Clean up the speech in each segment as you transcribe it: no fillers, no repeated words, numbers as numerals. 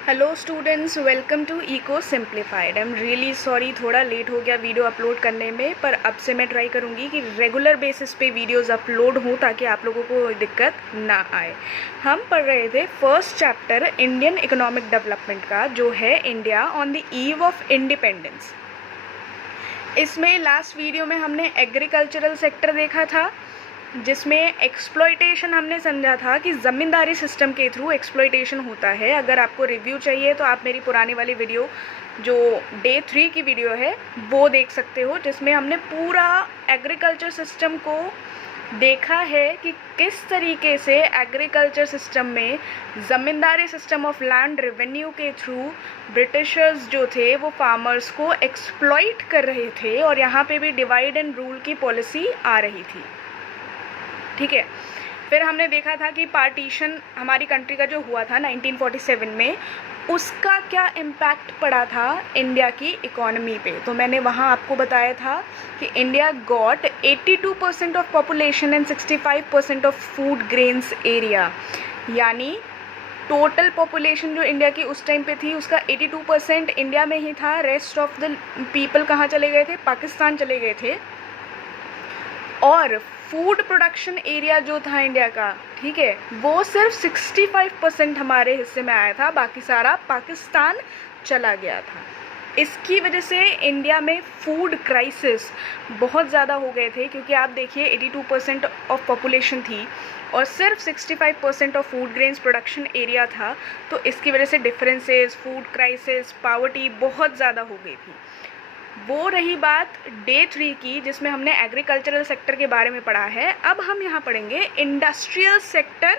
Hello students, welcome to Eco Simplified. I am really sorry, थोड़ा late हो गया video upload करने में, पर अब से मैं ट्राई करूँगी कि रेगुलर बेसिस पे वीडियोस अपलोड हों ताकि आप लोगों को दिक्कत ना आए। हम पढ़ रहे थे first chapter Indian economic development का, जो है India on the eve of independence. इसमें लास्ट वीडियो में हमने एग्रीकल्चरल सेक्टर देखा था, जिसमें एक्सप्लॉयटेशन हमने समझा था कि ज़मींदारी सिस्टम के थ्रू एक्सप्लॉयटेशन होता है। अगर आपको रिव्यू चाहिए तो आप मेरी पुरानी वाली वीडियो, जो डे 3 की वीडियो है, वो देख सकते हो, जिसमें हमने पूरा एग्रीकल्चर सिस्टम को देखा है कि किस तरीके से एग्रीकल्चर सिस्टम में ज़मींदारी सिस्टम ऑफ लैंड रेवेन्यू के थ्रू ब्रिटिशर्स जो थे वो फार्मर्स को एक्सप्लॉइट कर रहे थे, और यहाँ पे भी डिवाइड एंड रूल की पॉलिसी आ रही थी। ठीक है, फिर हमने देखा था कि पार्टीशन हमारी कंट्री का जो हुआ था 1947 में, उसका क्या इम्पैक्ट पड़ा था इंडिया की इकोनॉमी पे। तो मैंने वहाँ आपको बताया था कि India got 82% of population and 65% of food grains area, यानी टोटल पॉपुलेशन जो इंडिया की उस टाइम पे थी उसका 82% इंडिया में ही था। रेस्ट ऑफ द पीपल कहाँ चले गए थे? पाकिस्तान चले गए थे। और फूड प्रोडक्शन एरिया जो था इंडिया का, ठीक है, वो सिर्फ 65% हमारे हिस्से में आया था, बाकी सारा पाकिस्तान चला गया था। इसकी वजह से इंडिया में फूड क्राइसिस बहुत ज़्यादा हो गए थे, क्योंकि आप देखिए 82% ऑफ पॉपुलेशन थी और सिर्फ 65% of food grains production area था। तो इसकी वजह से डिफरेंसेस, फूड क्राइसिस, पावर्टी बहुत ज़्यादा हो गई थी। वो रही बात डे 3 की, जिसमें हमने एग्रीकल्चरल सेक्टर के बारे में पढ़ा है। अब हम यहाँ पढ़ेंगे industrial sector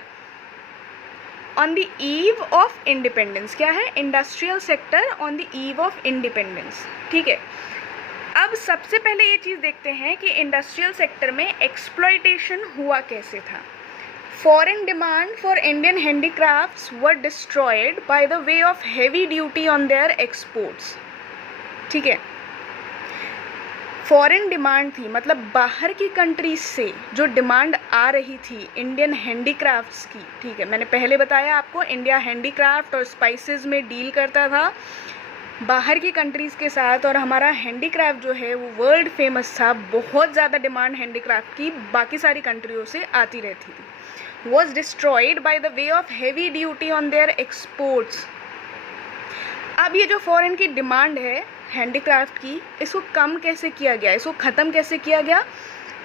on the eve of independence. क्या है? Industrial sector on the eve of independence. ठीक है, अब सबसे पहले ये चीज़ देखते हैं कि इंडस्ट्रियल सेक्टर में एक्सप्लॉयटेशन हुआ कैसे था। Foreign demand for Indian handicrafts were destroyed by the way of heavy duty on their exports. ठीक है, फॉरेन डिमांड थी, मतलब बाहर की कंट्रीज से जो डिमांड आ रही थी इंडियन हैंडीक्राफ्ट्स की। ठीक है, मैंने पहले बताया आपको, इंडिया हैंडीक्राफ्ट और स्पाइसेस में डील करता था बाहर की कंट्रीज़ के साथ, और हमारा हैंडीक्राफ्ट जो है वो वर्ल्ड फेमस था। बहुत ज़्यादा डिमांड हैंडीक्राफ्ट की बाकी सारी कंट्रियों से आती रहती थी। Was destroyed by the way of heavy duty on their exports. अब ये जो फॉरेन की डिमांड है हैंडीक्राफ्ट की, इसको कम कैसे किया गया, इसको ख़त्म कैसे किया गया?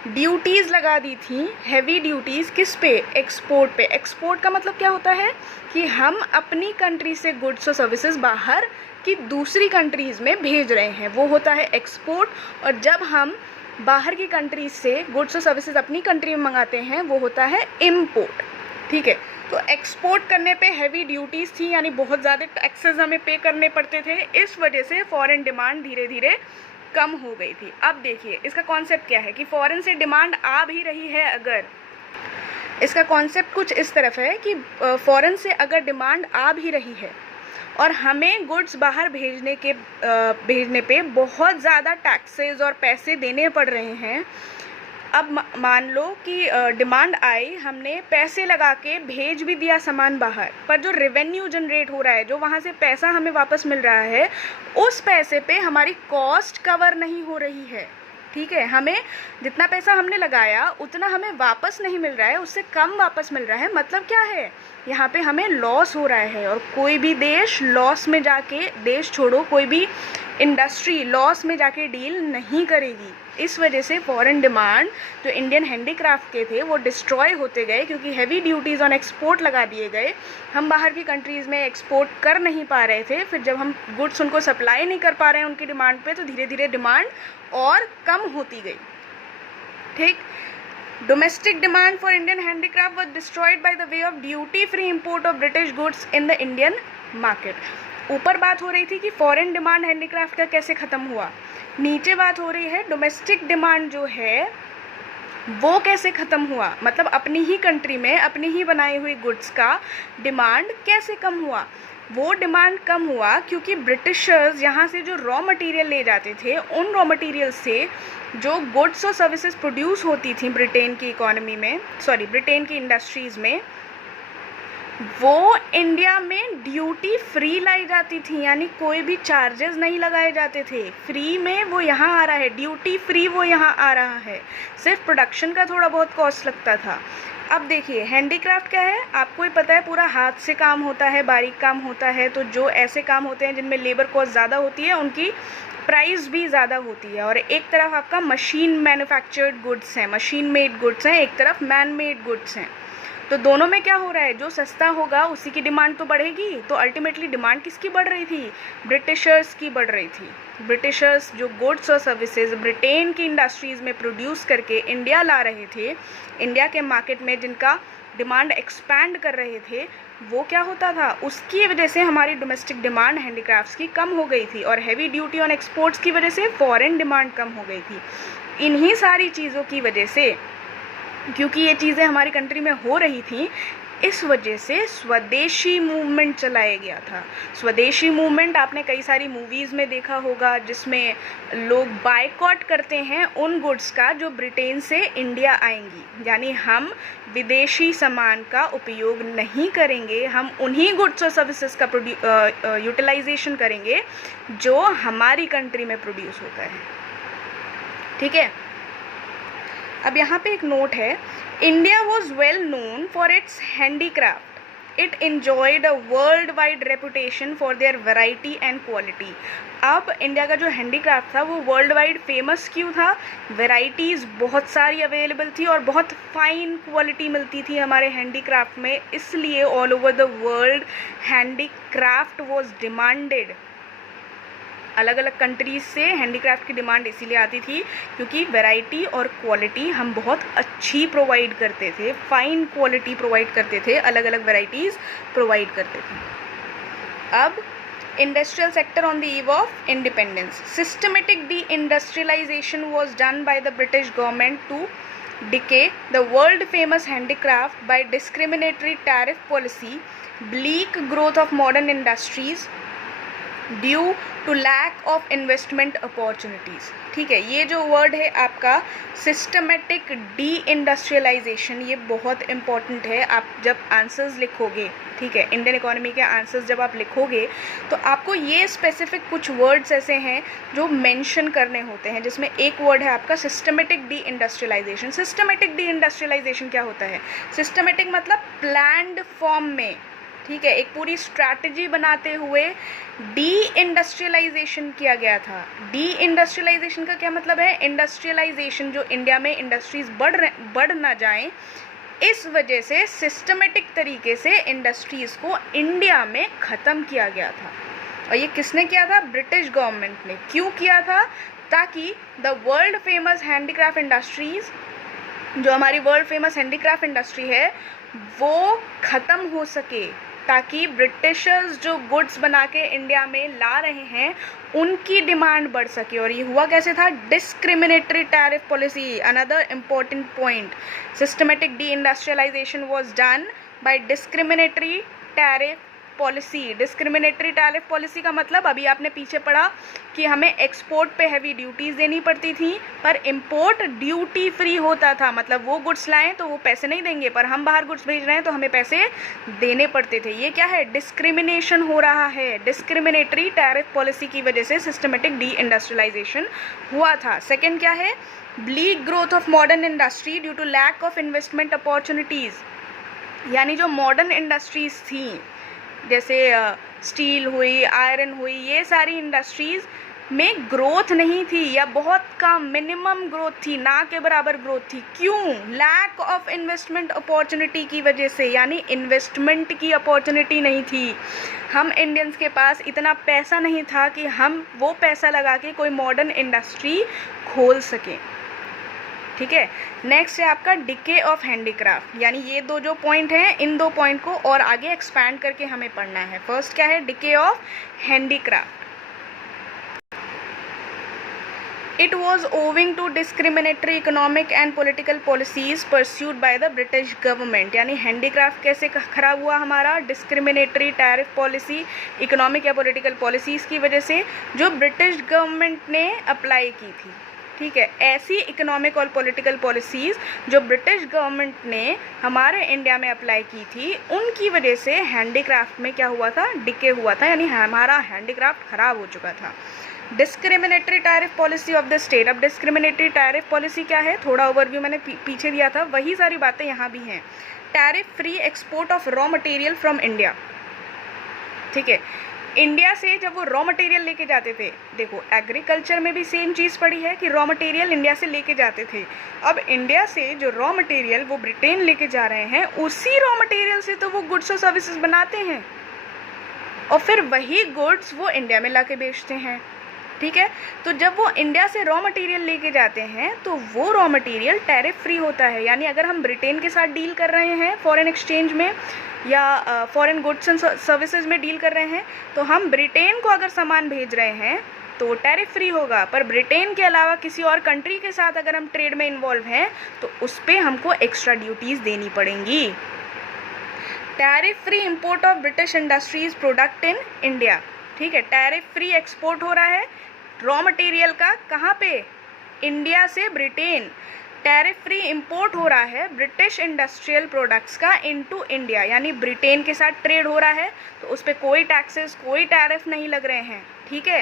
ड्यूटीज़ लगा दी थी, हैवी ड्यूटीज़। किस पे? एक्सपोर्ट पे। एक्सपोर्ट का मतलब क्या होता है कि हम अपनी कंट्री से गुड्स और सर्विसेज बाहर की दूसरी कंट्रीज़ में भेज रहे हैं, वो होता है एक्सपोर्ट। और जब हम बाहर की कंट्रीज से गुड्स और सर्विसेज अपनी कंट्री में मंगाते हैं, वो होता है इम्पोर्ट। ठीक है, तो एक्सपोर्ट करने पे हैवी ड्यूटीज़ थी, यानी बहुत ज़्यादा टैक्सेस हमें पे करने पड़ते थे। इस वजह से फॉरेन डिमांड धीरे धीरे कम हो गई थी। अब देखिए इसका कॉन्सेप्ट क्या है कि फॉरेन से डिमांड आ भी रही है, अगर इसका कॉन्सेप्ट कुछ इस तरफ है कि फॉरेन से अगर डिमांड आ भी रही है और हमें गुड्स बाहर भेजने पे बहुत ज़्यादा टैक्सेस और पैसे देने पड़ रहे हैं। अब मान लो कि डिमांड आई, हमने पैसे लगा के भेज भी दिया सामान बाहर, पर जो रेवेन्यू जनरेट हो रहा है, जो वहाँ से पैसा हमें वापस मिल रहा है, उस पैसे पे हमारी कॉस्ट कवर नहीं हो रही है। ठीक है, हमें जितना पैसा हमने लगाया उतना हमें वापस नहीं मिल रहा है, उससे कम वापस मिल रहा है। मतलब क्या है? यहाँ पे हमें लॉस हो रहा है, और कोई भी देश लॉस में जाके, देश छोड़ो, कोई भी इंडस्ट्री लॉस में जाके डील नहीं करेगी। इस वजह से फॉरेन डिमांड जो इंडियन हैंडीक्राफ्ट के थे वो डिस्ट्रॉय होते गए, क्योंकि हैवी ड्यूटीज़ ऑन एक्सपोर्ट लगा दिए गए। हम बाहर की कंट्रीज़ में एक्सपोर्ट कर नहीं पा रहे थे। फिर जब हम गुड्स उनको सप्लाई नहीं कर पा रहे हैं उनकी डिमांड पे, तो धीरे धीरे डिमांड और कम होती गई। ठीक, domestic demand for Indian handicraft was destroyed by the way of duty free import of British goods in the Indian market. ऊपर बात हो रही थी कि फॉरेन डिमांड हैंडीक्राफ्ट का कैसे ख़त्म हुआ, नीचे बात हो रही है डोमेस्टिक डिमांड जो है वो कैसे ख़त्म हुआ। मतलब अपनी ही कंट्री में अपनी ही बनाई हुई गुड्स का डिमांड कैसे कम हुआ। वो डिमांड कम हुआ क्योंकि ब्रिटिशर्स यहाँ से जो रॉ मटेरियल ले जाते थे, उन रॉ मटेरियल से जो गुड्स और सर्विसेज प्रोड्यूस होती थी ब्रिटेन की इकोनॉमी में, ब्रिटेन की इंडस्ट्रीज़ में, वो इंडिया में ड्यूटी फ्री लाई जाती थी, यानी कोई भी चार्जेस नहीं लगाए जाते थे, फ्री में वो यहाँ आ रहा है, ड्यूटी फ्री वो यहाँ आ रहा है, सिर्फ प्रोडक्शन का थोड़ा बहुत कॉस्ट लगता था। अब देखिए हैंडीक्राफ्ट क्या है, आपको ही पता है, पूरा हाथ से काम होता है, बारीक काम होता है, तो जो ऐसे काम होते हैं जिनमें लेबर कॉस्ट ज़्यादा होती है उनकी प्राइस भी ज़्यादा होती है। और एक तरफ आपका मशीन मैन्युफैक्चर्ड गुड्स हैं, मशीन मेड गुड्स हैं, एक तरफ मैन मेड गुड्स हैं, तो दोनों में क्या हो रहा है, जो सस्ता होगा उसी की डिमांड तो बढ़ेगी। तो अल्टीमेटली डिमांड किसकी बढ़ रही थी, ब्रिटिशर्स की बढ़ रही थी। ब्रिटिशर्स जो गुड्स और सर्विसेज ब्रिटेन की इंडस्ट्रीज़ में प्रोड्यूस करके इंडिया ला रहे थे, इंडिया के मार्केट में जिनका डिमांड एक्सपैंड कर रहे थे, वो क्या होता था, उसकी वजह से हमारी डोमेस्टिक डिमांड हैंडीक्राफ्ट्स की कम हो गई थी, और हैवी ड्यूटी ऑन एक्सपोर्ट्स की वजह से फॉरेन डिमांड कम हो गई थी। इन्हीं सारी चीज़ों की वजह से, क्योंकि ये चीज़ें हमारी कंट्री में हो रही थी, इस वजह से स्वदेशी मूवमेंट चलाया गया था। स्वदेशी मूवमेंट आपने कई सारी मूवीज़ में देखा होगा, जिसमें लोग बायकॉट करते हैं उन गुड्स का जो ब्रिटेन से इंडिया आएंगी, यानी हम विदेशी सामान का उपयोग नहीं करेंगे, हम उन्हीं गुड्स और सर्विसेज का यूटिलाइजेशन करेंगे जो हमारी कंट्री में प्रोड्यूस होता है। ठीक है, अब यहाँ पे एक नोट है, India was well known for its handicraft, it enjoyed a world wide reputation for their variety and quality. अब इंडिया का जो हैंडीक्राफ्ट था वो वर्ल्ड वाइड फेमस क्यों था, वैराइटीज़ बहुत सारी अवेलेबल थी और बहुत फाइन क्वालिटी मिलती थी हमारे हैंडीक्राफ्ट में, इसलिए all over the world handicraft was demanded. अलग अलग कंट्रीज से हैंडीक्राफ्ट की डिमांड इसीलिए आती थी क्योंकि वैरायटी और क्वालिटी हम बहुत अच्छी प्रोवाइड करते थे, फाइन क्वालिटी प्रोवाइड करते थे, अलग अलग वैरायटीज़ प्रोवाइड करते थे। अब industrial sector on the eve of independence, systematic de industrialisation was done by the British government to decay the world famous handicraft by discriminatory tariff policy, bleak growth of modern industries due to lack of investment opportunities. ठीक है, ये जो word है आपका systematic de industrialisation, ये बहुत important है। आप जब आंसर्स लिखोगे, ठीक है, इंडियन इकोनॉमी के आंसर्स जब आप लिखोगे तो आपको ये स्पेसिफिक कुछ वर्ड्स ऐसे हैं जो मेंशन करने होते हैं, जिसमें एक वर्ड है आपका systematic de industrialisation. Systematic de industrialisation क्या होता है, सिस्टमेटिक मतलब प्लान्ड फॉर्म में, ठीक है, एक पूरी स्ट्रैटेजी बनाते हुए डी इंडस्ट्रियलाइजेशन किया गया था। डी इंडस्ट्रियलाइजेशन का क्या मतलब है, इंडस्ट्रियलाइजेशन जो इंडिया में इंडस्ट्रीज बढ़ ना जाएं, इस वजह से सिस्टमेटिक तरीके से इंडस्ट्रीज को इंडिया में ख़त्म किया गया था। और ये किसने किया था, ब्रिटिश गवर्नमेंट ने। क्यों किया था, ताकि the world famous handicraft industries, जो हमारी वर्ल्ड फेमस हैंडीक्राफ्ट इंडस्ट्री है, वो ख़त्म हो सके, ताकि ब्रिटिशर्स जो गुड्स बना के इंडिया में ला रहे हैं उनकी डिमांड बढ़ सके। और ये हुआ कैसे था, discriminatory tariff policy, another important point. Systematic de industrialisation was done by discriminatory tariff policy. Discriminatory tariff policy का मतलब अभी आपने पीछे पढ़ा कि हमें एक्सपोर्ट पे हैवी ड्यूटीज़ देनी पड़ती थी, पर इंपोर्ट ड्यूटी फ्री होता था। मतलब वो गुड्स लाएं तो वो पैसे नहीं देंगे, पर हम बाहर गुड्स भेज रहे हैं तो हमें पैसे देने पड़ते थे। ये क्या है, डिस्क्रिमिनेशन हो रहा है। डिस्क्रिमिनेटरी टैरिफ पॉलिसी की वजह से सिस्टमेटिक डी इंडस्ट्रियलाइजेशन हुआ था। सेकेंड क्या है, bleak growth of modern industry due to lack of investment opportunities. यानी जो मॉडर्न इंडस्ट्रीज़ थी, जैसे स्टील हुई, आयरन हुई, ये सारी इंडस्ट्रीज़ में ग्रोथ नहीं थी या बहुत कम, मिनिमम ग्रोथ थी, ना के बराबर ग्रोथ थी। क्यों, लैक ऑफ इन्वेस्टमेंट अपॉर्चुनिटी की वजह से, यानी इन्वेस्टमेंट की अपॉर्चुनिटी नहीं थी। हम इंडियंस के पास इतना पैसा नहीं था कि हम वो पैसा लगा के कोई मॉडर्न इंडस्ट्री खोल सकें। ठीक है, नेक्स्ट है आपका डिके ऑफ हैंडीक्राफ्ट, यानी ये दो जो पॉइंट हैं, इन दो पॉइंट को और आगे एक्सपैंड करके हमें पढ़ना है। फर्स्ट क्या है, decay of handicraft. It was owing to discriminatory economic and political policies pursued by the British government। यानी हैंडीक्राफ्ट कैसे खराब हुआ हमारा, डिस्क्रिमिनेटरी टैरिफ पॉलिसी, इकोनॉमिक या पॉलिटिकल पॉलिसीज़ की वजह से जो ब्रिटिश गवर्नमेंट ने अप्लाई की थी। ठीक है। ऐसी इकोनॉमिक और पॉलिटिकल पॉलिसीज़ जो ब्रिटिश गवर्नमेंट ने हमारे इंडिया में अप्लाई की थी, उनकी वजह से हैंडीक्राफ्ट में क्या हुआ था, डिके हुआ था, यानी हमारा हैंडीक्राफ्ट ख़राब हो चुका था। Discriminatory tariff policy of the state. अब डिस्क्रिमिनेटरी टैरिफ पॉलिसी क्या है, थोड़ा ओवरव्यू मैंने पीछे दिया था, वही सारी बातें यहाँ भी हैं। Tariff free export of raw material from India, ठीक है। इंडिया से जब वो रॉ मटेरियल लेके जाते थे, देखो एग्रीकल्चर में भी सेम चीज़ पड़ी है कि रॉ मटेरियल इंडिया से लेके जाते थे। अब इंडिया से जो रॉ मटेरियल वो ब्रिटेन लेके जा रहे हैं, उसी रॉ मटेरियल से तो वो गुड्स और सर्विसेज बनाते हैं और फिर वही गुड्स वो इंडिया में ला के बेचते हैं, ठीक है। तो जब वो इंडिया से रॉ मटेरियल लेके जाते हैं तो वो रॉ मटेरियल टैरिफ फ्री होता है। यानी अगर हम ब्रिटेन के साथ डील कर रहे हैं फॉरेन एक्सचेंज में या फॉरेन गुड्स एंड सर्विसेज में डील कर रहे हैं, तो हम ब्रिटेन को अगर सामान भेज रहे हैं तो टैरिफ फ्री होगा। पर ब्रिटेन के अलावा किसी और कंट्री के साथ अगर हम ट्रेड में इन्वॉल्व हैं तो उस पर हमको एक्स्ट्रा ड्यूटीज़ देनी पड़ेंगी। Tariff free import of British industries product in India, ठीक है। टैरिफ फ्री एक्सपोर्ट हो रहा है रॉ मटेरियल का, कहाँ पे, इंडिया से ब्रिटेन। टैरिफ फ्री इंपोर्ट हो रहा है ब्रिटिश इंडस्ट्रियल प्रोडक्ट्स का इनटू इंडिया, यानी ब्रिटेन के साथ ट्रेड हो रहा है तो उस पर कोई टैक्सेस, कोई टैरिफ नहीं लग रहे हैं, ठीक है।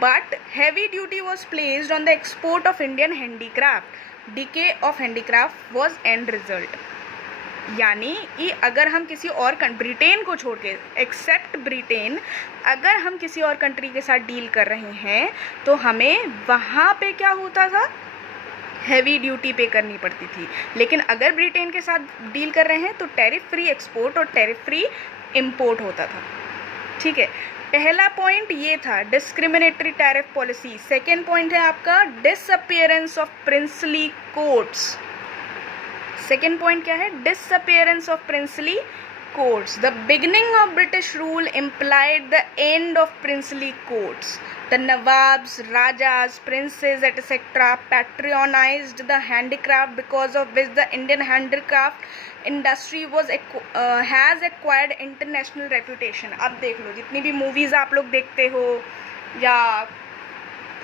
But heavy duty was placed on the export of Indian handicraft. DK of handicraft was and result. यानी कि अगर हम किसी और ब्रिटेन को छोड़ के, एक्सेप्ट ब्रिटेन, अगर हम किसी और कंट्री के साथ डील कर रहे हैं तो हमें वहाँ पे क्या होता था, हैवी ड्यूटी पे करनी पड़ती थी। लेकिन अगर ब्रिटेन के साथ डील कर रहे हैं तो टैरिफ फ्री एक्सपोर्ट और टैरिफ फ्री इंपोर्ट होता था, ठीक है। पहला पॉइंट ये था discriminatory tariff policy. Second point है आपका disappearance of princely courts. Second point क्या है, disappearance of princely courts. The beginning of British rule implied the end of princely courts. The Nawabs, Rajas, princes, etc. patronized the handicraft, because of which the Indian handicraft industry has acquired international reputation. अब देख लो, जितनी भी movies आप लोग देखते हो या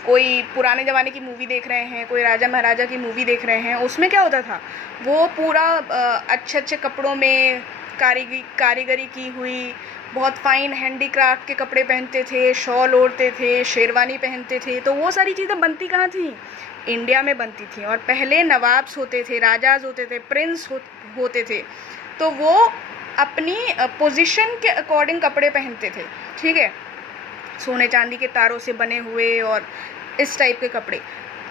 कोई पुराने ज़माने की मूवी देख रहे हैं, कोई राजा महाराजा की मूवी देख रहे हैं, उसमें क्या होता था, वो पूरा अच्छे अच्छे कपड़ों में कारीगरी की हुई, बहुत फाइन हैंडीक्राफ्ट के कपड़े पहनते थे, शॉल ओढ़ते थे, शेरवानी पहनते थे। तो वो सारी चीज़ें बनती कहाँ थी, इंडिया में बनती थी। और पहले नवाब्स होते थे, राजाज होते थे, प्रिंस होते थे, तो वो अपनी पोजीशन के अकॉर्डिंग कपड़े पहनते थे, ठीक है, सोने चांदी के तारों से बने हुए और इस टाइप के कपड़े।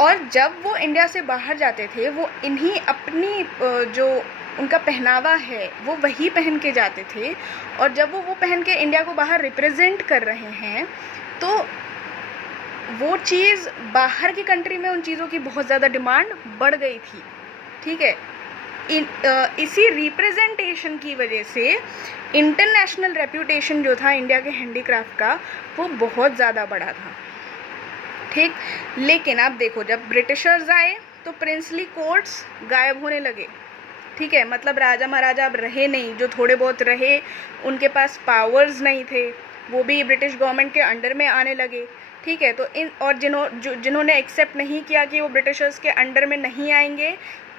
और जब वो इंडिया से बाहर जाते थे, वो इन्हीं अपनी जो उनका पहनावा है वो वही पहन के जाते थे। और जब वो पहन के इंडिया को बाहर रिप्रेजेंट कर रहे हैं तो वो चीज़ बाहर की कंट्री में उन चीज़ों की बहुत ज़्यादा डिमांड बढ़ गई थी, ठीक है। इसी रिप्रेजेंटेशन की वजह से इंटरनेशनल रेप्यूटेशन जो था इंडिया के हैंडीक्राफ्ट का वो बहुत ज़्यादा बढ़ा था, ठीक। लेकिन आप देखो, जब ब्रिटिशर्स आए तो प्रिंसली कोर्ट्स गायब होने लगे, ठीक है। मतलब राजा महाराजा अब रहे नहीं, जो थोड़े बहुत रहे उनके पास पावर्स नहीं थे, वो भी ब्रिटिश गवर्नमेंट के अंडर में आने लगे, ठीक है। तो जिन्होंने एक्सेप्ट नहीं किया कि वो ब्रिटिशर्स के अंडर में नहीं आएंगे,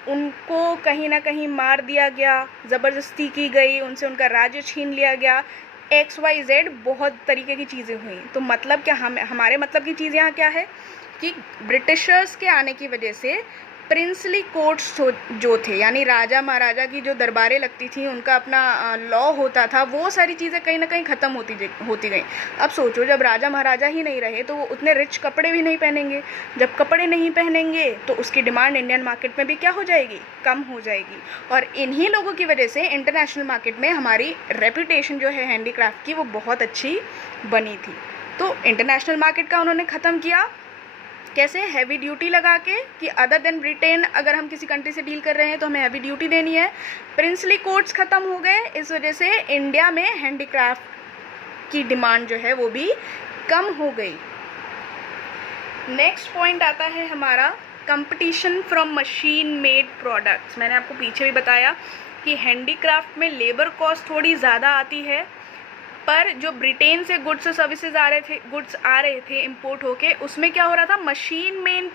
उनको कहीं ना कहीं मार दिया गया, ज़बरदस्ती की गई, उनसे उनका राज्य छीन लिया गया, XYZ बहुत तरीके की चीज़ें हुई। तो मतलब क्या, हमारे मतलब की चीज़ यहाँ क्या है कि ब्रिटिशर्स के आने की वजह से प्रिंसली कोर्ट्स जो थे, यानी राजा महाराजा की जो दरबारें लगती थी, उनका अपना लॉ होता था, वो सारी चीज़ें कहीं ना कहीं ख़त्म होती गई। अब सोचो, जब राजा महाराजा ही नहीं रहे तो वो उतने रिच कपड़े भी नहीं पहनेंगे। जब कपड़े नहीं पहनेंगे तो उसकी डिमांड इंडियन मार्केट में भी क्या हो जाएगी, कम हो जाएगी। और इन्हीं लोगों की वजह से इंटरनेशनल मार्केट में हमारी रेपुटेशन जो है हैंडीक्राफ्ट की वो बहुत अच्छी बनी थी। तो इंटरनेशनल मार्केट का उन्होंने ख़त्म किया कैसे, हैवी ड्यूटी लगा के, कि अदर देन ब्रिटेन अगर हम किसी कंट्री से डील कर रहे हैं तो हमें हैवी ड्यूटी देनी है। प्रिंसली कोर्ट्स ख़त्म हो गए, इस वजह से इंडिया में हैंडीक्राफ्ट की डिमांड जो है वो भी कम हो गई। नेक्स्ट पॉइंट आता है हमारा competition from machine made products. मैंने आपको पीछे भी बताया कि हैंडीक्राफ्ट में लेबर कॉस्ट थोड़ी ज़्यादा आती है, पर जो ब्रिटेन से गुड्स और सर्विसेज आ रहे थे इंपोर्ट होके, उसमें क्या हो रहा था, मशीन मेड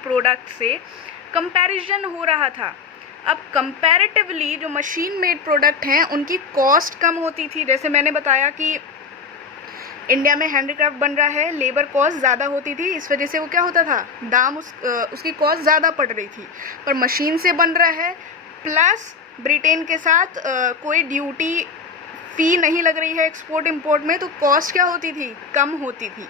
प्रोडक्ट से कंपैरिजन हो रहा था। अब कंपैरेटिवली जो मशीन मेड प्रोडक्ट हैं उनकी कॉस्ट कम होती थी। जैसे मैंने बताया कि इंडिया में हैंडीक्राफ्ट बन रहा है, लेबर कॉस्ट ज़्यादा होती थी, इस वजह से वो क्या होता था, दाम उसकी कॉस्ट ज़्यादा पड़ रही थी। पर मशीन से बन रहा है, प्लस ब्रिटेन के साथ कोई ड्यूटी फ़ी नहीं लग रही है एक्सपोर्ट इंपोर्ट में, तो कॉस्ट क्या होती थी, कम होती थी।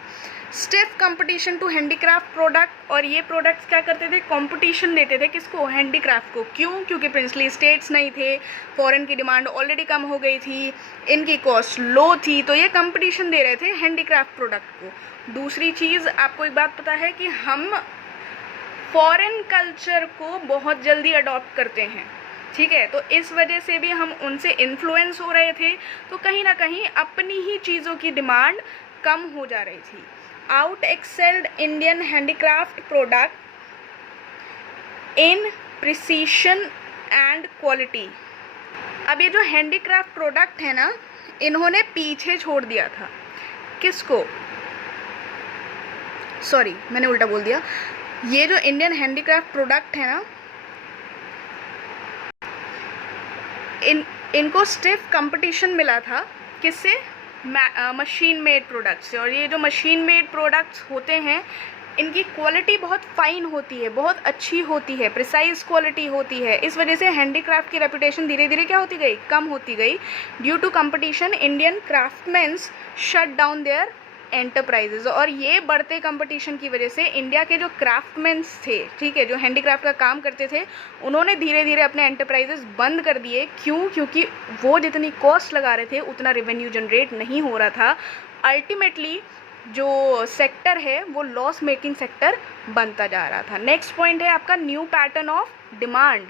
Stiff competition to handicraft product, और ये प्रोडक्ट्स क्या करते थे, कंपटीशन देते थे किसको, हैंडीक्राफ्ट को। क्यों? क्योंकि प्रिंसली स्टेट्स नहीं थे, फॉरेन की डिमांड ऑलरेडी कम हो गई थी, इनकी कॉस्ट लो थी, तो ये कंपटीशन दे रहे थे हैंडीक्राफ्ट प्रोडक्ट को। दूसरी चीज़, आपको एक बात पता है कि हम फॉरेन कल्चर को बहुत जल्दी अडॉप्ट करते हैं, ठीक है, तो इस वजह से भी हम उनसे इन्फ्लुएंस हो रहे थे, तो कहीं ना कहीं अपनी ही चीज़ों की डिमांड कम हो जा रही थी। Out excelled Indian handicraft product in precision and quality. अब ये जो हैंडीक्राफ्ट प्रोडक्ट है ना, इन्होंने पीछे छोड़ दिया था किसको, सॉरी मैंने उल्टा बोल दिया, ये जो इंडियन हैंडीक्राफ्ट प्रोडक्ट है ना, इनको स्टिफ कंपटीशन मिला था किससे, मशीन मेड प्रोडक्ट से। और ये जो मशीन मेड प्रोडक्ट्स होते हैं, इनकी क्वालिटी बहुत फाइन होती है, बहुत अच्छी होती है, प्रिसाइज क्वालिटी होती है। इस वजह से हैंडीक्राफ्ट की रेपुटेशन धीरे धीरे क्या होती गई, कम होती गई। Due to competition Indian craftsmans shut down their enterprises. और ये बढ़ते कंपटीशन की वजह से इंडिया के जो क्राफ्टमैन्स थे, ठीक है, जो हैंडीक्राफ्ट का काम करते थे, उन्होंने धीरे धीरे अपने एंटरप्राइजेज बंद कर दिए। क्यों? क्योंकि वो जितनी कॉस्ट लगा रहे थे उतना रेवेन्यू जनरेट नहीं हो रहा था। अल्टीमेटली जो सेक्टर है वो लॉस मेकिंग सेक्टर बनता जा रहा था। नेक्स्ट पॉइंट है आपका new pattern of demand.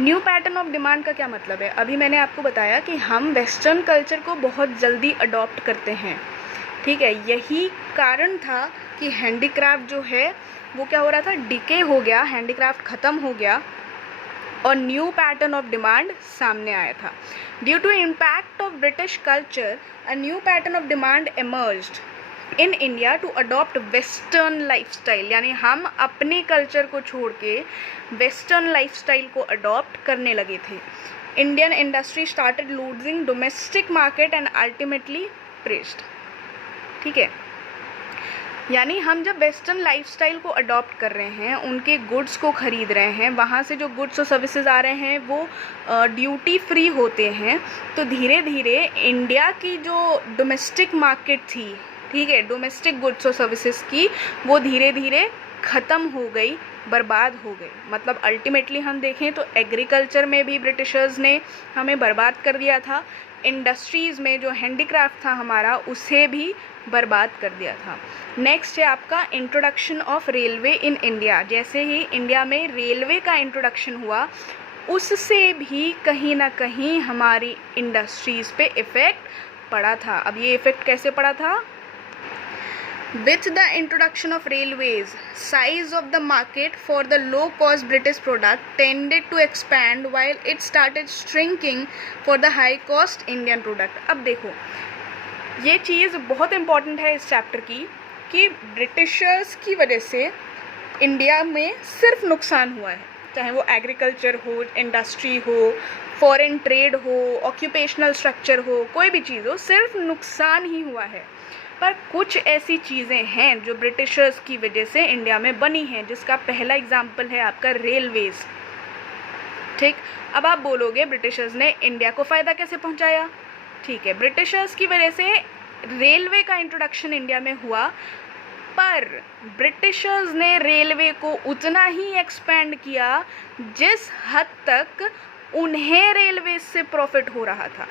New pattern of demand का क्या मतलब है? अभी मैंने आपको बताया कि हम वेस्टर्न कल्चर को बहुत जल्दी अडॉप्ट करते हैं, ठीक है, यही कारण था कि हैंडीक्राफ्ट जो है वो क्या हो रहा था, डिके हो गया, हैंडीक्राफ्ट ख़त्म हो गया और न्यू पैटर्न ऑफ डिमांड सामने आया था। Due to impact of British culture a new pattern of demand emerged in India to adopt western lifestyle. यानी हम अपने कल्चर को छोड़ के वेस्टर्न लाइफस्टाइल को अडॉप्ट करने लगे थे। Indian industry started losing domestic market and ultimately pressed, ठीक है, यानी हम जब वेस्टर्न लाइफस्टाइल को अडॉप्ट कर रहे हैं, उनके गुड्स को ख़रीद रहे हैं, वहाँ से जो गुड्स और सर्विसेज आ रहे हैं वो ड्यूटी फ्री होते हैं, तो धीरे धीरे इंडिया की जो डोमेस्टिक मार्केट थी, ठीक है, डोमेस्टिक गुड्स और सर्विसेज की, वो धीरे धीरे ख़त्म हो गई, बर्बाद हो गई। मतलब अल्टीमेटली हम देखें तो एग्रीकल्चर में भी ब्रिटिशर्स ने हमें बर्बाद कर दिया था, इंडस्ट्रीज़ में जो हैंडीक्राफ्ट था हमारा उसे भी बर्बाद कर दिया था। नेक्स्ट है आपका introduction of railway in India. जैसे ही इंडिया में रेलवे का इंट्रोडक्शन हुआ, उससे भी कहीं ना कहीं हमारी इंडस्ट्रीज़ पे इफ़ेक्ट पड़ा था। अब ये इफ़ेक्ट कैसे पड़ा था? With the introduction of railways, size of the market for the low-cost British product tended to expand while it started shrinking for the high-cost Indian product. अब देखो, ये चीज़ बहुत इम्पॉर्टेंट है इस चैप्टर की कि ब्रिटिशर्स की वजह से इंडिया में सिर्फ नुकसान हुआ है, चाहे वो एग्रीकल्चर हो, इंडस्ट्री हो, फॉरेन ट्रेड हो, ऑक्यूपेशनल स्ट्रक्चर हो, कोई भी चीज़ हो, सिर्फ नुकसान ही हुआ है। पर कुछ ऐसी चीज़ें हैं जो ब्रिटिशर्स की वजह से इंडिया में बनी हैं, जिसका पहला एग्जाम्पल है आपका रेलवेज़, ठीक। अब आप बोलोगे ब्रिटिशर्स ने इंडिया को फ़ायदा कैसे पहुंचाया? ठीक है, ब्रिटिशर्स की वजह से रेलवे का इंट्रोडक्शन इंडिया में हुआ, पर ब्रिटिशर्स ने रेलवे को उतना ही एक्सपेंड किया जिस हद तक उन्हें रेलवे से प्रॉफिट हो रहा था,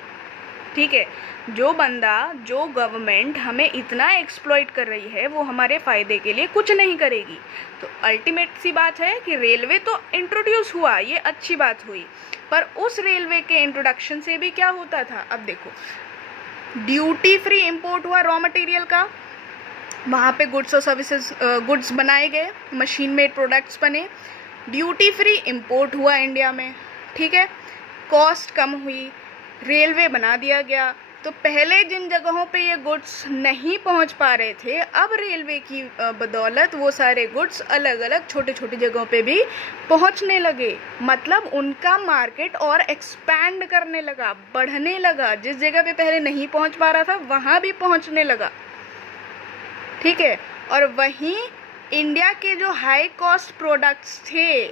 ठीक है। जो बंदा, जो गवर्नमेंट हमें इतना एक्सप्लॉइट कर रही है, वो हमारे फ़ायदे के लिए कुछ नहीं करेगी। तो अल्टीमेट सी बात है कि रेलवे तो इंट्रोड्यूस हुआ, ये अच्छी बात हुई, पर उस रेलवे के इंट्रोडक्शन से भी क्या होता था? अब देखो, ड्यूटी फ्री इंपोर्ट हुआ रॉ मटेरियल का, वहाँ पे गुड्स और सर्विसेज, गुड्स बनाए गए, मशीन मेड प्रोडक्ट्स बने, ड्यूटी फ्री इंपोर्ट हुआ इंडिया में, ठीक है, कॉस्ट कम हुई, रेलवे बना दिया गया। तो पहले जिन जगहों पे ये गुड्स नहीं पहुंच पा रहे थे, अब रेलवे की बदौलत वो सारे गुड्स अलग अलग छोटे छोटे जगहों पे भी पहुंचने लगे। मतलब उनका मार्केट और एक्सपैंड करने लगा, बढ़ने लगा। जिस जगह पे पहले नहीं पहुंच पा रहा था वहाँ भी पहुंचने लगा, ठीक है। और वहीं इंडिया के जो हाई कॉस्ट प्रोडक्ट्स थे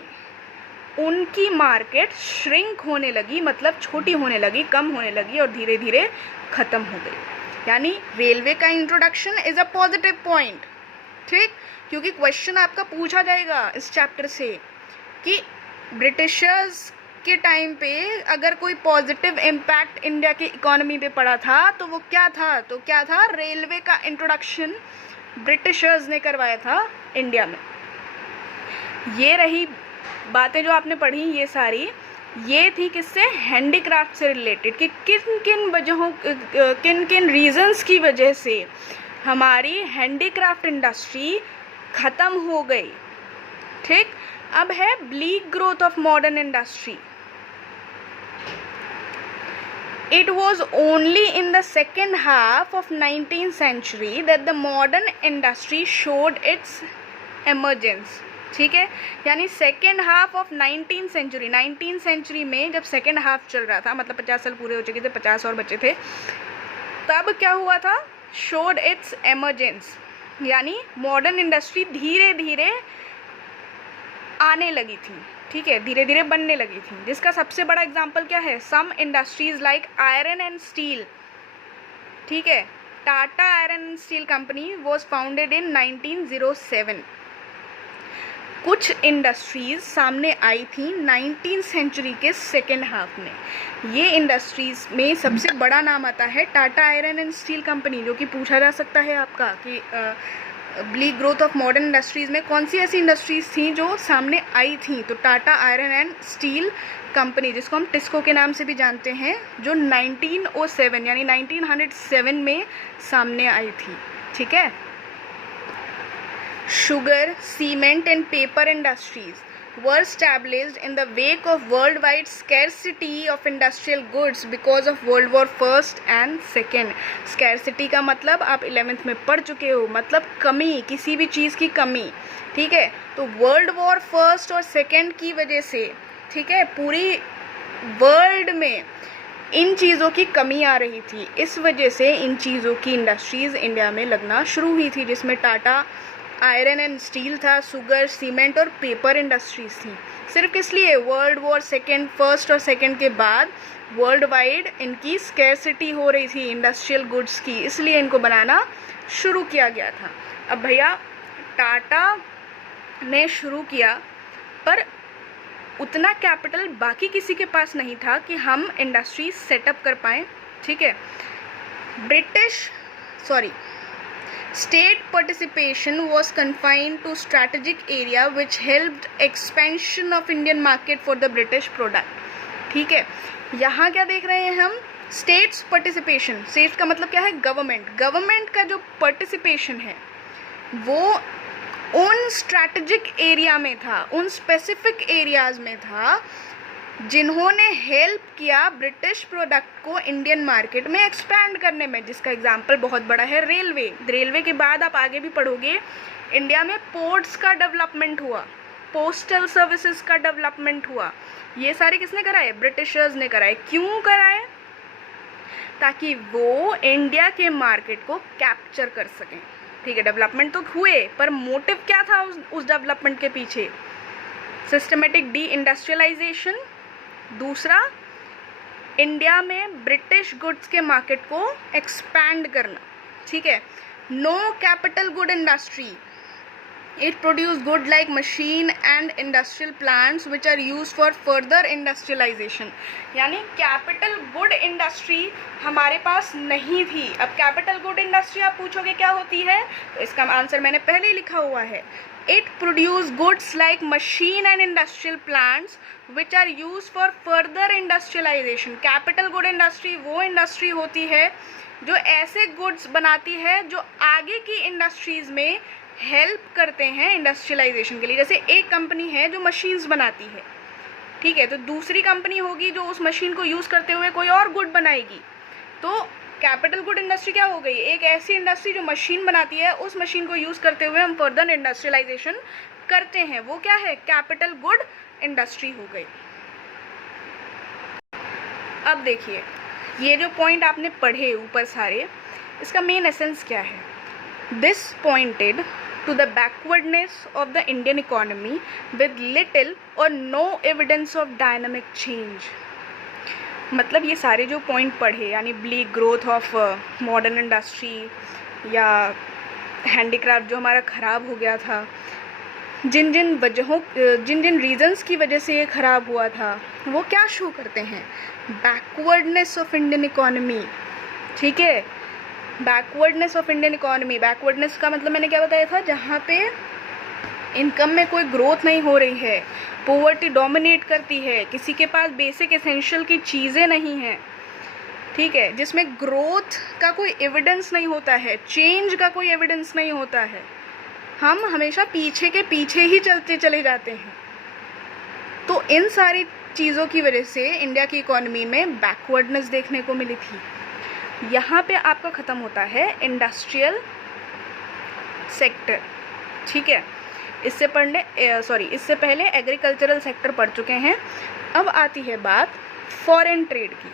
उनकी मार्केट श्रिंक होने लगी, मतलब छोटी होने लगी, कम होने लगी और धीरे धीरे ख़त्म हो गई। यानी रेलवे का introduction is a positive point, ठीक। क्योंकि क्वेश्चन आपका पूछा जाएगा इस चैप्टर से कि ब्रिटिशर्स के टाइम पे अगर कोई पॉजिटिव इम्पैक्ट इंडिया की इकोनॉमी पे पड़ा था तो वो क्या था, तो क्या था, रेलवे का इंट्रोडक्शन ब्रिटिशर्स ने करवाया था इंडिया में। ये रही बातें जो आपने पढ़ी, ये सारी ये थी किससे, हैंडीक्राफ्ट से रिलेटेड, कि किन किन वजहों, किन किन रीजंस की वजह से हमारी हैंडीक्राफ्ट इंडस्ट्री ख़त्म हो गई, ठीक। अब है bleak growth of modern industry. It was only in the second half of 19th century that the modern industry showed its emergence, ठीक है। यानी second half of 19th century में जब सेकेंड हाफ चल रहा था, मतलब 50 साल पूरे हो चुके थे, 50 और बचे थे, तब क्या हुआ था, शोड इट्स एमर्जेंस, यानी मॉडर्न इंडस्ट्री धीरे धीरे आने लगी थी, ठीक है, धीरे धीरे बनने लगी थी। जिसका सबसे बड़ा एग्जांपल क्या है, some industries like iron and steel, ठीक है। Tata Iron and Steel Company was founded in 1907। कुछ इंडस्ट्रीज सामने आई थी 19th सेंचुरी के सेकेंड हाफ में। ये इंडस्ट्रीज में सबसे बड़ा नाम आता है Tata Iron and Steel company, जो कि पूछा जा सकता है आपका कि bleak growth of modern industries में कौन सी ऐसी इंडस्ट्रीज थी जो सामने आई थी। तो Tata Iron and Steel company, जिसको हम टिस्को के नाम से भी जानते हैं, जो 1907 यानी 1907 में सामने आई थी, ठीक है। Sugar, cement and paper industries were established in the wake of worldwide scarcity of industrial goods because of World War First and Second. Scarcity का मतलब आप 11th में पढ़ चुके हो, मतलब कमी, किसी भी चीज़ की कमी, ठीक है। तो वर्ल्ड वॉर फर्स्ट और सेकेंड की वजह से, ठीक है, पूरी वर्ल्ड में इन चीज़ों की कमी आ रही थी। इस वजह से इन चीज़ों की इंडस्ट्रीज़ इंडिया में लगना शुरू हुई थी, जिसमें टाटा आयरन एंड स्टील था, शुगर, सीमेंट और पेपर इंडस्ट्रीज थी। सिर्फ किस लिए, वर्ल्ड वॉर फर्स्ट और सेकेंड के बाद वर्ल्ड वाइड इनकी स्कैरसिटी हो रही थी इंडस्ट्रियल गुड्स की, इसलिए इनको बनाना शुरू किया गया था। अब भैया टाटा ने शुरू किया, पर उतना कैपिटल बाकी किसी के पास नहीं था कि हम इंडस्ट्री सेटअप कर पाएँ, ठीक है। State participation was confined to strategic area which helped expansion of Indian market for the British product, ठीक है। यहाँ क्या देख रहे हैं हम, स्टेट्स पार्टिसिपेशन। स्टेट का मतलब क्या है, गवर्नमेंट का जो पार्टिसिपेशन है वो उन स्ट्रैटेजिक एरिया में था, उन स्पेसिफिक एरियाज में था जिन्होंने हेल्प किया ब्रिटिश प्रोडक्ट को इंडियन मार्केट में एक्सपैंड करने में। जिसका एग्जांपल बहुत बड़ा है रेलवे के बाद आप आगे भी पढ़ोगे, इंडिया में पोर्ट्स का डेवलपमेंट हुआ, पोस्टल सर्विसेज का डेवलपमेंट हुआ। ये सारे किसने कराए, ब्रिटिशर्स ने कराए। क्यों कराए, ताकि वो इंडिया के मार्केट को कैप्चर कर सकें, ठीक है। डेवलपमेंट तो हुए, पर मोटिव क्या था उस डेवलपमेंट के पीछे, सिस्टमेटिक डी इंडस्ट्रियलाइजेशन, दूसरा इंडिया में ब्रिटिश गुड्स के मार्केट को एक्सपैंड करना, ठीक है। No capital good industry, it produce good like machine and industrial plants which are use for further industrialisation. यानी कैपिटल गुड इंडस्ट्री हमारे पास नहीं थी। अब कैपिटल गुड इंडस्ट्री आप पूछोगे क्या होती है, तो इसका आंसर मैंने पहले ही लिखा हुआ है, it produce goods like machine and industrial plants which are used for further industrialization. capital good industry वो इंडस्ट्री होती है जो ऐसे गुड्स बनाती है जो आगे की इंडस्ट्रीज में हेल्प करते हैं इंडस्ट्रियलाइजेशन के लिए। जैसे एक कंपनी है जो मशीन्स बनाती है, ठीक है, तो दूसरी कंपनी होगी जो उस मशीन को यूज़ करते हुए कोई और गुड बनाएगी। तो कैपिटल गुड इंडस्ट्री क्या हो गई, एक ऐसी इंडस्ट्री जो मशीन बनाती है, उस मशीन को यूज़ करते हुए हम फर्दर इंडस्ट्रियलाइजेशन करते हैं, वो क्या है, कैपिटल गुड इंडस्ट्री हो गई। अब देखिए, ये जो पॉइंट आपने पढ़े ऊपर सारे, इसका मेन एसेंस क्या है। This pointed to the backwardness of the Indian economy with little or no evidence of dynamic change। मतलब ये सारे जो पॉइंट पढ़े, यानी bleak growth of modern industry या हैंडीक्राफ्ट जो हमारा ख़राब हो गया था, जिन जिन रीजंस की वजह से ये ख़राब हुआ था, वो क्या शो करते हैं, बैकवर्डनेस ऑफ इंडियन इकोनॉमी। ठीक है, backwardness of Indian economy. Backwardness का मतलब मैंने क्या बताया था, जहाँ पे इनकम में कोई ग्रोथ नहीं हो रही है, पॉवर्टी डोमिनेट करती है, किसी के पास बेसिक एसेंशियल की चीज़ें नहीं हैं, ठीक है, जिसमें ग्रोथ का कोई एविडेंस नहीं होता है, चेंज का कोई एविडेंस नहीं होता है, हम हमेशा पीछे के पीछे ही चलते चले जाते हैं। तो इन सारी चीज़ों की वजह से इंडिया की इकोनॉमी में बैकवर्डनेस देखने को मिली थी। यहाँ पे आपका ख़त्म होता है इंडस्ट्रियल सेक्टर। ठीक है, इससे पहले एग्रीकल्चरल सेक्टर पढ़ चुके हैं। अब आती है बात फॉरेन ट्रेड की।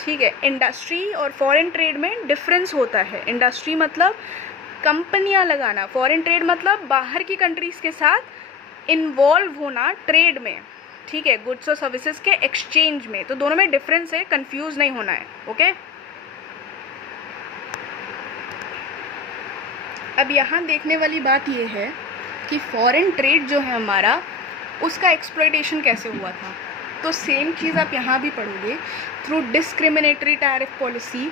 ठीक है, इंडस्ट्री और फॉरेन ट्रेड में डिफरेंस होता है। इंडस्ट्री मतलब कंपनियां लगाना, फॉरेन ट्रेड मतलब बाहर की कंट्रीज़ के साथ इन्वॉल्व होना ट्रेड में। ठीक है, गुड्स और सर्विसेज के एक्सचेंज में। तो दोनों में डिफरेंस है, कंफ्यूज नहीं होना है। ओके, अब यहाँ देखने वाली बात यह है कि फॉरेन ट्रेड जो है हमारा, उसका एक्सप्लॉयटेशन कैसे हुआ था। तो सेम चीज़ आप यहाँ भी पढ़ोगे। Through discriminatory tariff policy,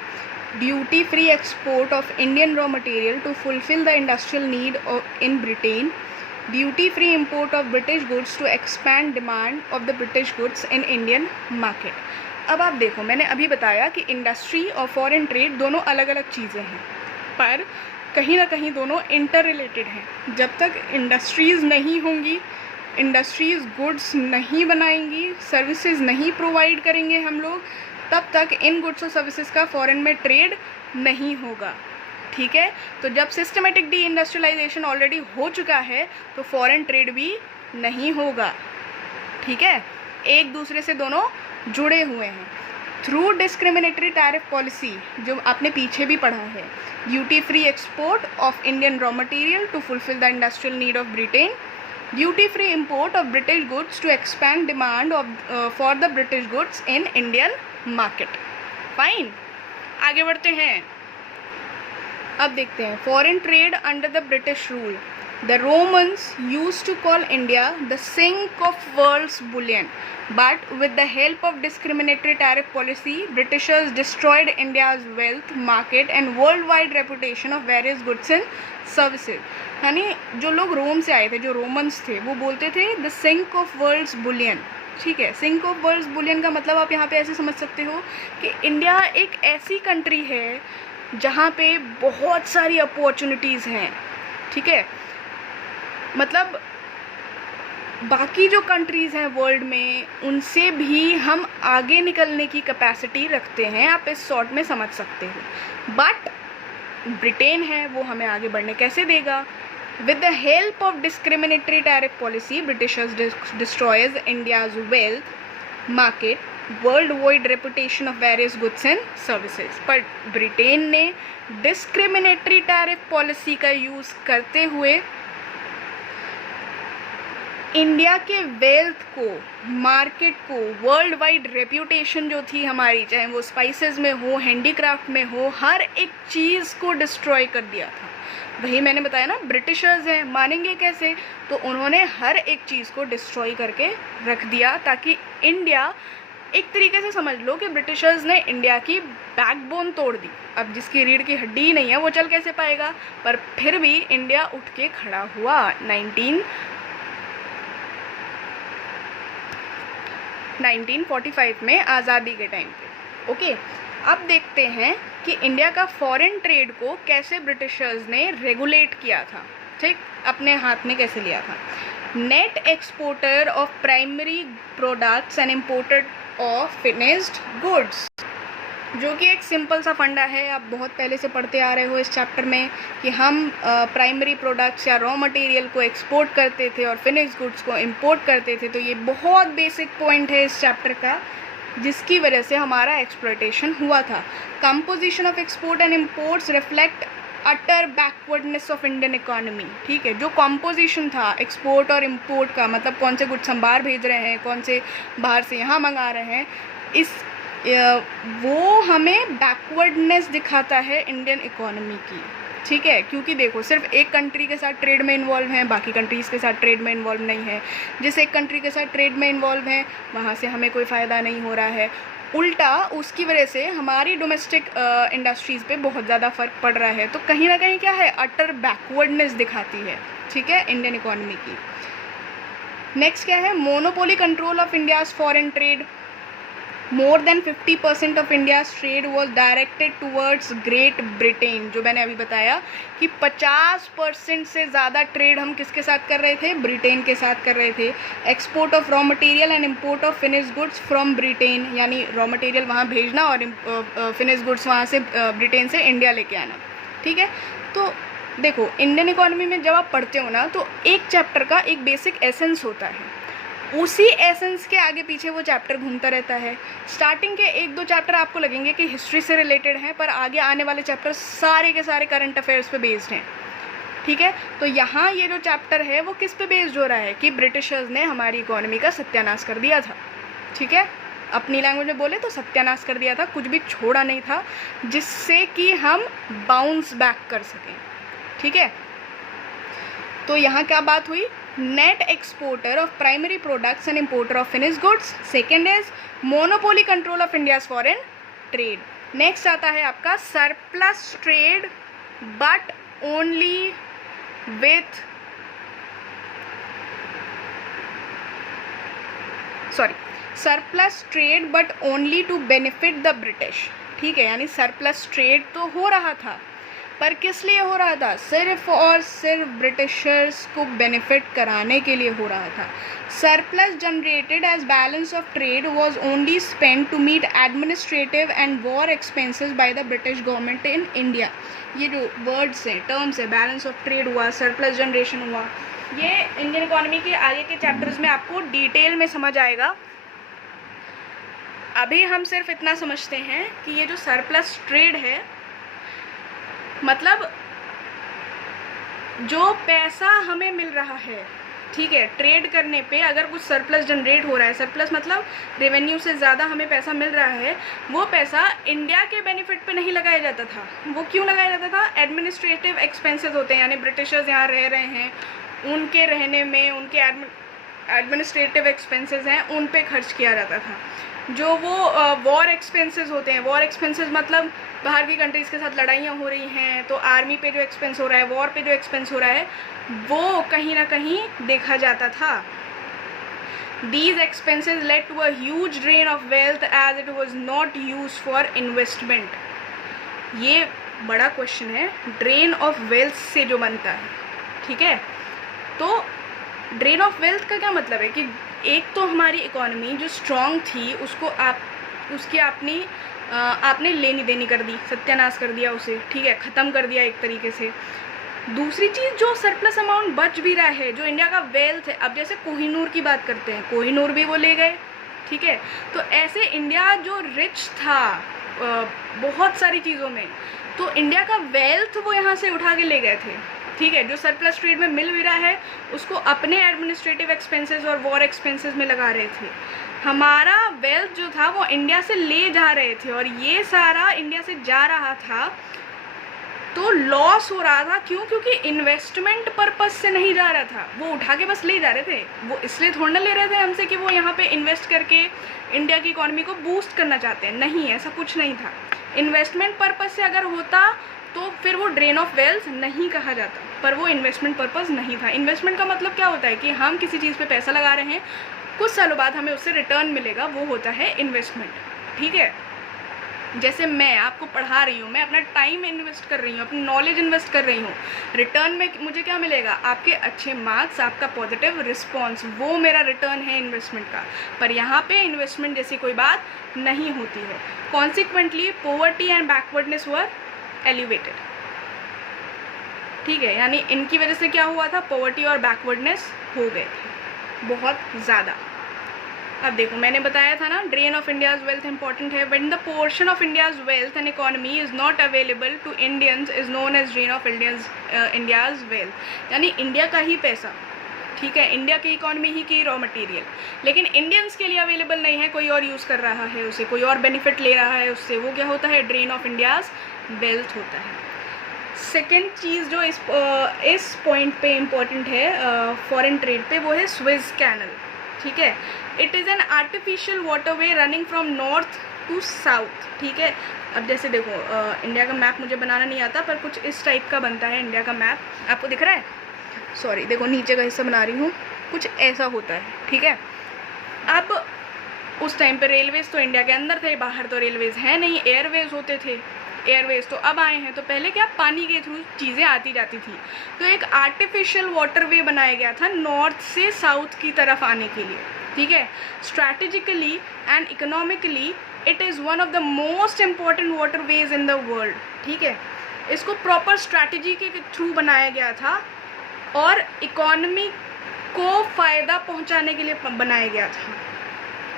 duty free export of Indian raw material to fulfil the industrial need in Britain, duty free import of British goods to expand demand of the British goods in Indian market. अब आप देखो, मैंने अभी बताया कि industry और foreign trade दोनों अलग अलग चीज़ें हैं, पर कहीं ना कहीं दोनों इंटर रिलेटेड हैं। जब तक इंडस्ट्रीज़ नहीं होंगी, इंडस्ट्रीज़ गुड्स नहीं बनाएंगी, सर्विसेज नहीं प्रोवाइड करेंगे हम लोग, तब तक इन गुड्स और सर्विसेज का फॉरेन में ट्रेड नहीं होगा। ठीक है, तो जब सिस्टमेटिक डी इंडस्ट्रियलाइजेशन ऑलरेडी हो चुका है, तो फॉरेन ट्रेड भी नहीं होगा। ठीक है, एक दूसरे से दोनों जुड़े हुए हैं। थ्रू डिस्क्रिमिनेटरी टैरिफ पॉलिसी, जो आपने पीछे भी पढ़ा है, duty free export of Indian raw material to fulfil the industrial need of Britain, duty free import of British goods to expand demand for the British goods in Indian market. Fine, आगे बढ़ते हैं। अब देखते हैं foreign trade under the British rule. The Romans used to call India the sink of world's bullion, but with the help of discriminatory tariff policy, Britishers destroyed India's wealth, market and worldwide reputation of various goods and services। यानी जो लोग रोम से आए थे, जो Romans थे, वो बोलते थे the sink of world's bullion। ठीक है, सिंक ऑफ वर्ल्ड्स बुलियन का मतलब आप यहाँ पे ऐसे समझ सकते हो कि इंडिया एक ऐसी कंट्री है जहाँ पे बहुत सारी अपॉर्चुनिटीज़ हैं। ठीक है, मतलब बाकी जो कंट्रीज़ हैं वर्ल्ड में, उनसे भी हम आगे निकलने की कैपेसिटी रखते हैं, आप इस शॉर्ट में समझ सकते हो। बट ब्रिटेन है, वो हमें आगे बढ़ने कैसे देगा। With the help of discriminatory tariff policy, Britishers destroys India's wealth, market, world wide reputation of various goods and services. पर ब्रिटेन ने डिस्क्रिमिनेटरी टैरिफ पॉलिसी का यूज़ करते हुए इंडिया के वेल्थ को, मार्केट को, वर्ल्ड वाइड रेप्यूटेशन जो थी हमारी, चाहे वो स्पाइसेस में हो, हैंडीक्राफ्ट में हो, हर एक चीज़ को डिस्ट्रॉय कर दिया था। वही मैंने बताया ना, ब्रिटिशर्स हैं, मानेंगे कैसे, तो उन्होंने हर एक चीज़ को डिस्ट्रॉय करके रख दिया, ताकि इंडिया, एक तरीके से समझ लो कि ब्रिटिशर्स ने इंडिया की बैकबोन तोड़ दी। अब जिसकी रीढ़ की हड्डी ही नहीं है, वो चल कैसे पाएगा। पर फिर भी इंडिया उठ के खड़ा हुआ 1945 में, आज़ादी के टाइम पे। ओके, अब देखते हैं कि इंडिया का फॉरेन ट्रेड को कैसे ब्रिटिशर्स ने रेगुलेट किया था। ठीक, अपने हाथ में कैसे लिया था। Net exporter of primary products and imported of finished goods, जो कि एक सिंपल सा फंडा है, आप बहुत पहले से पढ़ते आ रहे हो इस चैप्टर में कि हम प्राइमरी प्रोडक्ट्स या रॉ मटेरियल को एक्सपोर्ट करते थे और फिनिश्ड गुड्स को इंपोर्ट करते थे। तो ये बहुत बेसिक पॉइंट है इस चैप्टर का, जिसकी वजह से हमारा एक्सप्लॉयटेशन हुआ था। Composition of export and imports reflect utter backwardness of Indian economy. ठीक है, जो कॉम्पोजिशन था एक्सपोर्ट और इंपोर्ट का, मतलब कौन से गुड्स हम बाहर भेज रहे हैं, कौन से बाहर से यहाँ मंगा रहे हैं, वो हमें बैकवर्डनेस दिखाता है इंडियन इकोनॉमी की। ठीक है, क्योंकि देखो सिर्फ एक कंट्री के साथ ट्रेड में इन्वॉल्व हैं, बाकी कंट्रीज़ के साथ ट्रेड में इन्वॉल्व नहीं है। जिस एक कंट्री के साथ ट्रेड में इन्वॉल्व हैं वहाँ से हमें कोई फ़ायदा नहीं हो रहा है, उल्टा उसकी वजह से हमारी डोमेस्टिक इंडस्ट्रीज़ पे बहुत ज़्यादा फ़र्क पड़ रहा है। तो कहीं ना कहीं क्या है, अटर बैकवर्डनेस दिखाती है, ठीक है, इंडियन इकोनॉमी की। नेक्स्ट क्या है, monopoly control of India's foreign trade. More than 50% of India's trade was directed towards great Britain. जो मैंने अभी बताया कि 50% से ज़्यादा ट्रेड हम किसके साथ कर रहे थे, ब्रिटेन के साथ कर रहे थे। Export of raw material and import of finished goods from Britain, यानी रॉ मटेरियल वहाँ भेजना और फिनिश्ड गुड्स वहाँ से ब्रिटेन से इंडिया लेके आना। ठीक है, तो देखो इंडियन इकोनॉमी में जब आप पढ़ते हो ना, तो एक चैप्टर का एक बेसिक एसेंस होता है, उसी एसेंस के आगे पीछे वो चैप्टर घूमता रहता है। स्टार्टिंग के 1-2 चैप्टर आपको लगेंगे कि हिस्ट्री से रिलेटेड हैं, पर आगे आने वाले चैप्टर सारे के सारे करंट अफेयर्स पे बेस्ड हैं। ठीक है, तो यहाँ ये जो चैप्टर है वो किस पे बेस्ड हो रहा है कि ब्रिटिशर्स ने हमारी इकोनॉमी का सत्यानाश कर दिया था। ठीक है, अपनी लैंग्वेज में बोले तो सत्यानाश कर दिया था, कुछ भी छोड़ा नहीं था जिससे कि हम बाउंस बैक कर सकें। ठीक है, तो यहाँ क्या बात हुई, net exporter of primary products and importer of finished goods. Second is monopoly control of India's foreign trade. Next आता है आपका surplus trade but only with surplus trade but only to benefit the British. ठीक है, यानी surplus trade तो हो रहा था, पर किस लिए हो रहा था, सिर्फ और सिर्फ ब्रिटिशर्स को बेनिफिट कराने के लिए हो रहा था। Surplus generated as balance of trade was only spent to meet administrative and war expenses by the British government in India. ये जो वर्ड्स हैं, टर्म्स है, बैलेंस ऑफ ट्रेड हुआ, सरप्लस जनरेशन हुआ, ये इंडियन इकोनॉमी के आगे के चैप्टर्स में आपको डिटेल में समझ आएगा। अभी हम सिर्फ इतना समझते हैं कि ये जो सरप्लस ट्रेड है, मतलब जो पैसा हमें मिल रहा है, ठीक है, ट्रेड करने पे अगर कुछ सरप्लस जनरेट हो रहा है, सरप्लस मतलब रेवेन्यू से ज़्यादा हमें पैसा मिल रहा है, वो पैसा इंडिया के बेनिफिट पे नहीं लगाया जाता था। वो क्यों लगाया जाता था, एडमिनिस्ट्रेटिव एक्सपेंसेस होते हैं, यानी ब्रिटिशर्स यहाँ रह रहे हैं, उनके रहने में उनके एडमिनिस्ट्रेटिव एक्सपेंसेस हैं, उन पे खर्च किया जाता था। जो वो वॉर एक्सपेंसेस होते हैं, वॉर एक्सपेंसेस मतलब बाहर की कंट्रीज़ के साथ लड़ाइयाँ हो रही हैं, तो आर्मी पे जो एक्सपेंस हो रहा है, वॉर पे जो एक्सपेंस हो रहा है, वो कहीं ना कहीं देखा जाता था। These expenses led to a huge drain of wealth as it was not used for investment. ये बड़ा क्वेश्चन है, ड्रेन ऑफ वेल्थ से जो बनता है। ठीक है, तो ड्रेन ऑफ वेल्थ का क्या मतलब है कि एक तो हमारी इकोनॉमी जो स्ट्रॉन्ग थी उसको आपने लेनी देनी कर दी, सत्यानाश कर दिया उसे। ठीक है, ख़त्म कर दिया एक तरीके से। दूसरी चीज़, जो सरप्लस अमाउंट बच भी रहा है, जो इंडिया का वेल्थ है, अब जैसे कोहिनूर की बात करते हैं, कोहिनूर भी वो ले गए। ठीक है, तो ऐसे इंडिया जो रिच था बहुत सारी चीज़ों में, तो इंडिया का वेल्थ वो यहाँ से उठा के ले गए थे। ठीक है, जो सरप्लस ट्रेड में मिल भी रहा है उसको अपने एडमिनिस्ट्रेटिव एक्सपेंसेस और वॉर एक्सपेंसेस में लगा रहे थे। हमारा वेल्थ जो था वो इंडिया से ले जा रहे थे, और ये सारा इंडिया से जा रहा था तो लॉस हो रहा था। क्यों? क्योंकि इन्वेस्टमेंट पर्पज से नहीं जा रहा था, वो उठा के बस ले जा रहे थे। वो इसलिए थोड़ा ना ले रहे थे हमसे कि वो यहाँ पे इन्वेस्ट करके इंडिया की इकोनॉमी को बूस्ट करना चाहते हैं, नहीं, ऐसा कुछ नहीं था। इन्वेस्टमेंट पर्पज से अगर होता तो फिर वो ड्रेन ऑफ वेल्थ नहीं कहा जाता, पर वो इन्वेस्टमेंट पर्पस नहीं था। इन्वेस्टमेंट का मतलब क्या होता है कि हम किसी चीज़ पे पैसा लगा रहे हैं, कुछ सालों बाद हमें उससे रिटर्न मिलेगा, वो होता है इन्वेस्टमेंट। ठीक है, जैसे मैं आपको पढ़ा रही हूँ, मैं अपना टाइम इन्वेस्ट कर रही हूँ, अपनी नॉलेज इन्वेस्ट कर रही हूँ, रिटर्न में मुझे क्या मिलेगा? आपके अच्छे मार्क्स, आपका पॉजिटिव रिस्पॉन्स, वो मेरा रिटर्न है इन्वेस्टमेंट का। पर यहाँ पे इन्वेस्टमेंट जैसी कोई बात नहीं होती है। Consequently poverty and backwardness were elevated, ठीक है, यानी इनकी वजह से क्या हुआ था? पॉवर्टी और बैकवर्डनेस हो गए थे बहुत ज़्यादा। अब देखो, मैंने बताया था ना, drain of India's wealth important है। When the portion of India's wealth and economy is not available to Indians is known as drain of India's wealth, यानी इंडिया का ही पैसा, ठीक है, इंडिया की इकोनॉमी ही की रॉ मटेरियल, लेकिन इंडियंस के लिए अवेलेबल नहीं है, कोई और यूज़ कर रहा है उसे, कोई और बेनिफिट ले रहा है उससे, वो क्या होता है? ड्रेन ऑफ इंडियाज़ वेल्थ होता है। सेकेंड चीज़ जो इस पॉइंट पे इम्पॉर्टेंट है फॉरेन ट्रेड पे, वो है स्वेज कैनल, ठीक है। It is an artificial waterway running from north to south, ठीक है। अब जैसे देखो, इंडिया का मैप मुझे बनाना नहीं आता, पर कुछ इस टाइप का बनता है इंडिया का मैप, आपको दिख रहा है? सॉरी, देखो नीचे का हिस्सा बना रही हूँ, कुछ ऐसा होता है, ठीक है। अब उस टाइम पे रेलवेज़ तो इंडिया के अंदर थे, बाहर तो रेलवेज़ है नहीं, एयरवेज़ होते थे। एयरवेज तो अब आए हैं, तो पहले क्या, पानी के थ्रू चीज़ें आती जाती थी, तो एक आर्टिफिशियल वाटरवे बनाया गया था नॉर्थ से साउथ की तरफ आने के लिए, ठीक है। Strategically and economically it is one of the most important waterways in the world, ठीक है। इसको प्रॉपर स्ट्रैटेजी के थ्रू बनाया गया था और इकोनॉमी को फ़ायदा पहुंचाने के लिए बनाया गया था,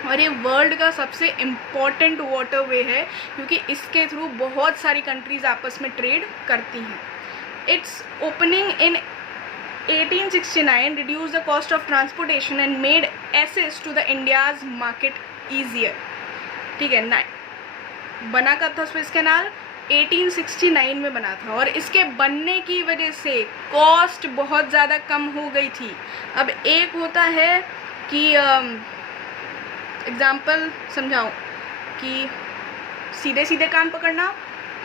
और ये वर्ल्ड का सबसे इम्पॉर्टेंट वाटरवे है क्योंकि इसके थ्रू बहुत सारी कंट्रीज़ आपस में ट्रेड करती हैं। It's opening in 1869 reduced the cost of transportation and made access to the India's market easier, ठीक है। बना कब था स्वेज कैनाल? 1869 में बना था, और इसके बनने की वजह से कॉस्ट बहुत ज़्यादा कम हो गई थी। अब एक होता है कि एग्जाम्पल समझाऊँ कि सीधे सीधे कान पकड़ना,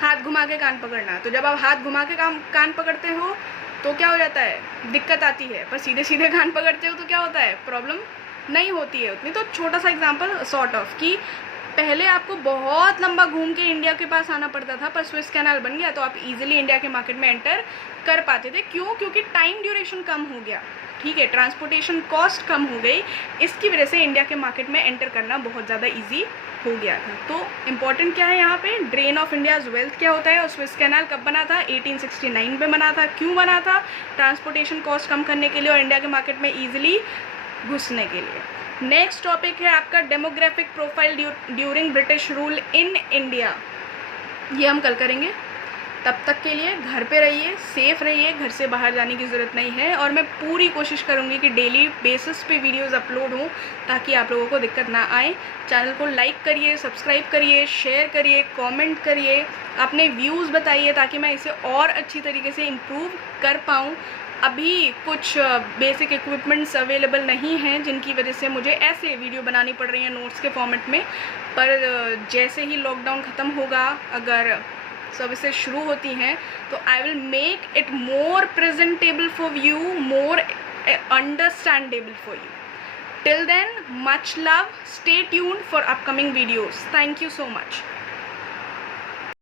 हाथ घुमा के कान पकड़ना। तो जब आप हाथ घुमा के कान पकड़ते हो तो क्या हो जाता है? दिक्कत आती है। पर सीधे सीधे कान पकड़ते हो तो क्या होता है? प्रॉब्लम नहीं होती है उतनी। तो छोटा सा एग्जांपल सॉर्ट ऑफ कि पहले आपको बहुत लंबा घूम के इंडिया के पास आना पड़ता था, पर स्विस कैनाल बन गया तो आप इजीली इंडिया के मार्केट में एंटर कर पाते थे। क्यों? क्योंकि टाइम ड्यूरेशन कम हो गया, ठीक है, ट्रांसपोर्टेशन कॉस्ट कम हो गई। इसकी वजह से इंडिया के मार्केट में एंटर करना बहुत ज़्यादा ईजी हो गया था। तो इम्पॉर्टेंट क्या है यहाँ पे? ड्रेन ऑफ इंडियाज वेल्थ क्या होता है, और स्विस कैनाल कब बना था? 1869 में बना था। क्यों बना था? ट्रांसपोर्टेशन कॉस्ट कम करने के लिए और इंडिया के मार्केट में ईजिली घुसने के लिए। नेक्स्ट टॉपिक है आपका demographic profile during British rule in India. ये हम कल करेंगे। तब तक के लिए घर पे रहिए, सेफ़ रहिए, घर से बाहर जाने की ज़रूरत नहीं है। और मैं पूरी कोशिश करूँगी कि डेली बेसिस पे वीडियोस अपलोड हों ताकि आप लोगों को दिक्कत ना आए। चैनल को लाइक करिए, सब्सक्राइब करिए, शेयर करिए, कमेंट करिए, अपने व्यूज़ बताइए ताकि मैं इसे और अच्छी तरीके से इम्प्रूव कर पाऊँ। अभी कुछ बेसिक इक्विपमेंट्स अवेलेबल नहीं हैं जिनकी वजह से मुझे ऐसे वीडियो बनानी पड़ रही हैं नोट्स के फॉर्मेट में। पर जैसे ही लॉकडाउन ख़त्म होगा, अगर सर्विसेज शुरू होती हैं, तो I will make it more presentable for you, more understandable for you. Till then, much love. Stay tuned for upcoming videos. Thank you so much.